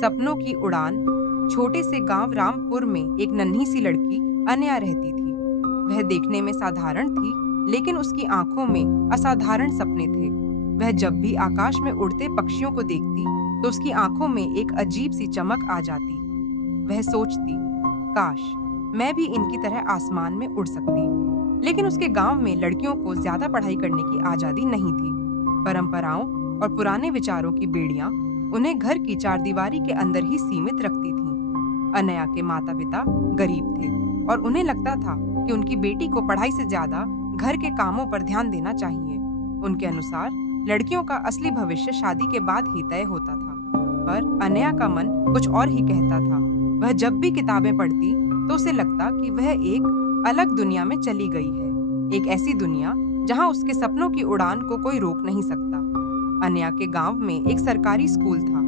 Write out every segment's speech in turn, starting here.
सपनों की उड़ान। छोटे से गांव रामपुर में एक नन्ही सी लड़की अनया रहती थी। वह देखने में साधारण थी, लेकिन उसकी आंखों में असाधारण सपने थे। वह जब भी आकाश में उड़ते पक्षियों को देखती तो उसकी आंखों में एक अजीब सी चमक आ जाती। वह सोचती, काश मैं भी इनकी तरह आसमान में उड़ सकती। लेकिन उसके गांव में लड़कियों को ज्यादा पढ़ाई करने की आजादी नहीं थी। परंपराओं और पुराने विचारों की बेड़ियां उन्हें घर की चारदीवारी के अंदर ही सीमित रखती थीं। अनया के माता पिता गरीब थे और उन्हें लगता था कि उनकी बेटी को पढ़ाई से ज्यादा घर के कामों पर ध्यान देना चाहिए। उनके अनुसार लड़कियों का असली भविष्य शादी के बाद ही तय होता था। पर अनया का मन कुछ और ही कहता था। वह जब भी किताबें पढ़ती तो उसे लगता कि वह एक अलग दुनिया में चली गई है, एक ऐसी दुनिया जहां उसके सपनों की उड़ान को कोई रोक नहीं सकता। अनया के गांव में एक सरकारी स्कूल था,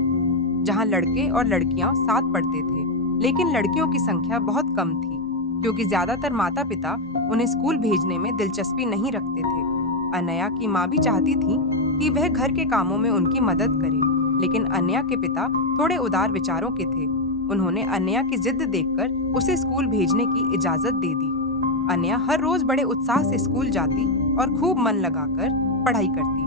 जहां लड़के और लड़कियां साथ पढ़ते थे, लेकिन लड़कियों की संख्या बहुत कम थी, क्योंकि ज्यादातर माता पिता उन्हें स्कूल भेजने में दिलचस्पी नहीं रखते थे। अनया की माँ भी चाहती थी कि वह घर के कामों में उनकी मदद करे, लेकिन अनया के पिता थोड़े उदार विचारों के थे। उन्होंने अनया की जिद देखकर उसे स्कूल भेजने की इजाजत दे दी। अनया हर रोज बड़े उत्साह से स्कूल जाती और खूब मन लगाकर पढ़ाई करती।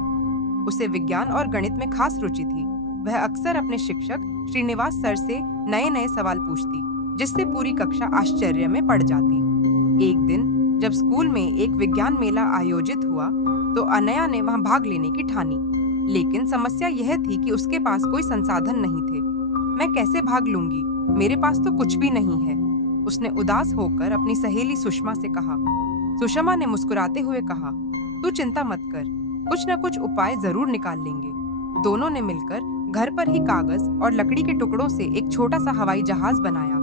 उसे विज्ञान और गणित में खास रुचि थी। वह अक्सर अपने शिक्षक श्रीनिवास सर से नए नए सवाल पूछती, जिससे पूरी कक्षा आश्चर्य में पड़ जाती। एक दिन जब स्कूल में एक विज्ञान मेला आयोजित हुआ तो अनया ने वहां भाग लेने की ठानी, लेकिन समस्या यह थी कि उसके पास कोई संसाधन नहीं थे। मैं कैसे भाग लूंगी, मेरे पास तो कुछ भी नहीं है, उसने उदास होकर अपनी सहेली सुषमा से कहा। सुषमा ने मुस्कुराते हुए कहा, तू चिंता मत कर, कुछ न कुछ उपाय जरूर निकाल लेंगे। दोनों ने मिलकर घर पर ही कागज और लकड़ी के टुकड़ों से एक छोटा सा हवाई जहाज बनाया।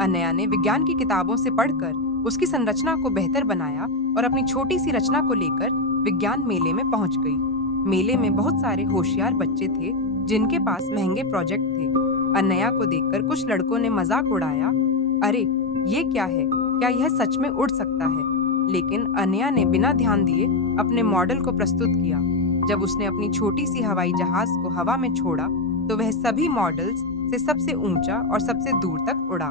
अनया ने विज्ञान की किताबों से पढ़कर उसकी संरचना को बेहतर बनाया और अपनी छोटी सी रचना को लेकर विज्ञान मेले में पहुंच गई। मेले में बहुत सारे होशियार बच्चे थे जिनके पास महंगे प्रोजेक्ट थे। अनया को देखकर कुछ लड़कों ने मजाक उड़ाया, अरे ये क्या है, क्या यह सच में उड़ सकता है? लेकिन अनया ने बिना ध्यान दिए अपने मॉडल को प्रस्तुत किया। जब उसने अपनी छोटी सी हवाई जहाज को हवा में छोड़ा तो वह सभी मॉडल्स से सबसे ऊंचा और सबसे दूर तक उड़ा।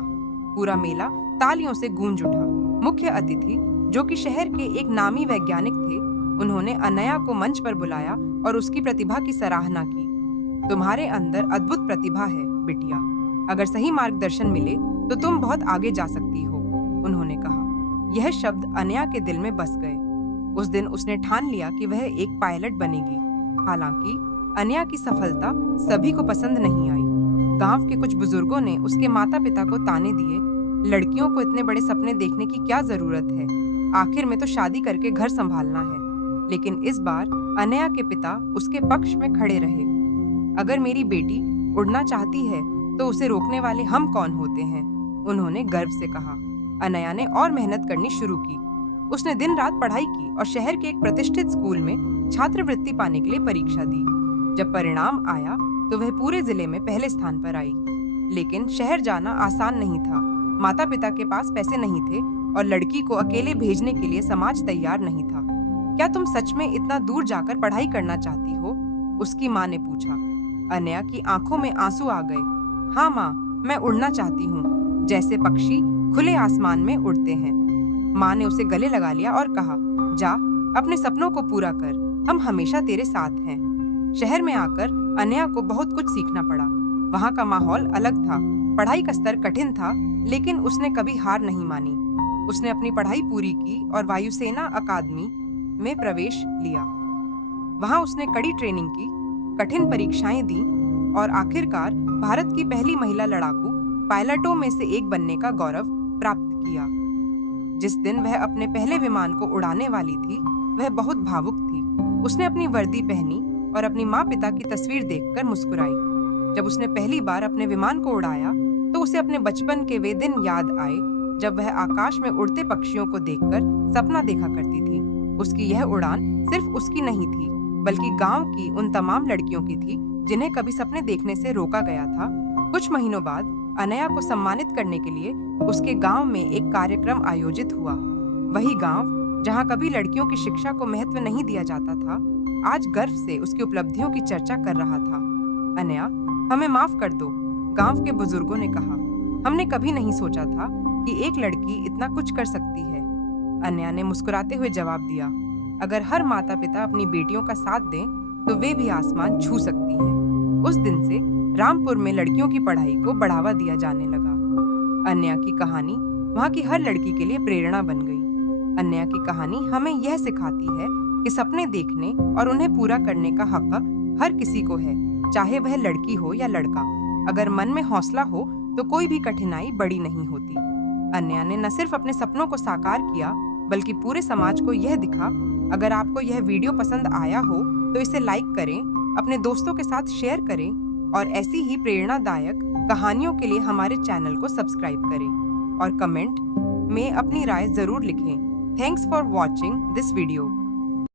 पूरा मेला तालियों से गूंज उठा। मुख्य अतिथि, जो कि शहर के एक नामी वैज्ञानिक थे, उन्होंने अनया को मंच पर बुलाया और उसकी प्रतिभा की सराहना की। तुम्हारे अंदर अद्भुत प्रतिभा है बिटिया, अगर सही मार्गदर्शन मिले तो तुम बहुत आगे जा सकती हो, उन्होंने कहा। यह शब्द अनया के दिल में बस गए। उस दिन उसने ठान लिया कि वह एक पायलट बनेगी। हालांकि अनया की सफलता सभी को पसंद नहीं आई। गांव के कुछ बुजुर्गों ने उसके माता पिता को ताने दिए, लड़कियों को इतने बड़े सपने देखने की क्या जरूरत है, आखिर में तो शादी करके घर संभालना है। लेकिन इस बार अनया के पिता उसके पक्ष में खड़े रहे। अगर मेरी बेटी उड़ना चाहती है तो उसे रोकने वाले हम कौन होते हैं, उन्होंने गर्व से कहा। अनया ने और मेहनत करनी शुरू की। उसने दिन रात पढ़ाई की और शहर के एक प्रतिष्ठित स्कूल में छात्रवृत्ति पाने के लिए परीक्षा दी। जब परिणाम आया तो वह पूरे जिले में पहले स्थान पर आई। लेकिन शहर जाना आसान नहीं था। माता पिता के पास पैसे नहीं थे और लड़की को अकेले भेजने के लिए समाज तैयार नहीं था। क्या तुम सच में इतना दूर जाकर पढ़ाई करना चाहती हो, उसकी माँ ने पूछा। अनया की आंखों में आंसू आ गए। हाँ माँ, मैं उड़ना चाहती हूँ, जैसे पक्षी खुले आसमान में उड़ते हैं। माँ ने उसे गले लगा लिया और कहा, जा अपने सपनों को पूरा कर, हम हमेशा तेरे साथ हैं। शहर में आकर अनया को बहुत कुछ सीखना पड़ा। वहाँ का माहौल अलग था, पढ़ाई का स्तर कठिन था, लेकिन उसने कभी हार नहीं मानी। उसने अपनी पढ़ाई पूरी की और वायुसेना अकादमी में प्रवेश लिया। वहाँ उसने कड़ी ट्रेनिंग की, कठिन परीक्षाएं दी और आखिरकार भारत की पहली महिला लड़ाकू पायलटों में से एक बनने का गौरव प्राप्त किया। जिस दिन वह अपने पहले विमान को उड़ाने वाली थी, वह बहुत भावुक थी। उसने अपनी वर्दी पहनी और अपनी माँ पिता की तस्वीर देखकर मुस्कुराई। जब उसने पहली बार अपने विमान को उड़ाया तो उसे अपने बचपन के वे दिन याद आए जब वह आकाश में उड़ते पक्षियों को देखकर सपना देखा करती थी। उसकी यह उड़ान सिर्फ उसकी नहीं थी, बल्कि गांव की उन तमाम लड़कियों की थी जिन्हें कभी सपने देखने से रोका गया था। कुछ महीनों बाद अनया को सम्मानित करने के लिए उसके गांव में एक कार्यक्रम आयोजित हुआ। वही गांव जहां कभी लड़कियों की शिक्षा को महत्व नहीं दिया जाता था, आज गर्व से उसकी उपलब्धियों की चर्चा कर रहा था। अनया, हमें माफ कर दो, गांव के बुजुर्गों ने कहा, हमने कभी नहीं सोचा था कि एक लड़की इतना कुछ कर सकती है। अन्या ने मुस्कुराते हुए जवाब दिया, अगर हर माता पिता अपनी बेटियों का साथ दें तो वे भी आसमान छू सकती हैं। उस दिन से रामपुर में लड़कियों की पढ़ाई को बढ़ावा दिया जाने लगा। अन्या की कहानी वहाँ की हर लड़की के लिए प्रेरणा बन गई। अन्या की कहानी हमें यह सिखाती है कि सपने देखने और उन्हें पूरा करने का हक हर किसी को है, चाहे वह लड़की हो या लड़का। अगर मन में हौसला हो तो कोई भी कठिनाई बड़ी नहीं होती। अन्या ने न सिर्फ अपने सपनों को साकार किया, बल्कि पूरे समाज को यह दिखा। अगर आपको यह वीडियो पसंद आया हो तो इसे लाइक करें, अपने दोस्तों के साथ शेयर करें और ऐसी ही प्रेरणादायक कहानियों के लिए हमारे चैनल को सब्सक्राइब करें और कमेंट में अपनी राय जरूर लिखें। Thanks for watching this video.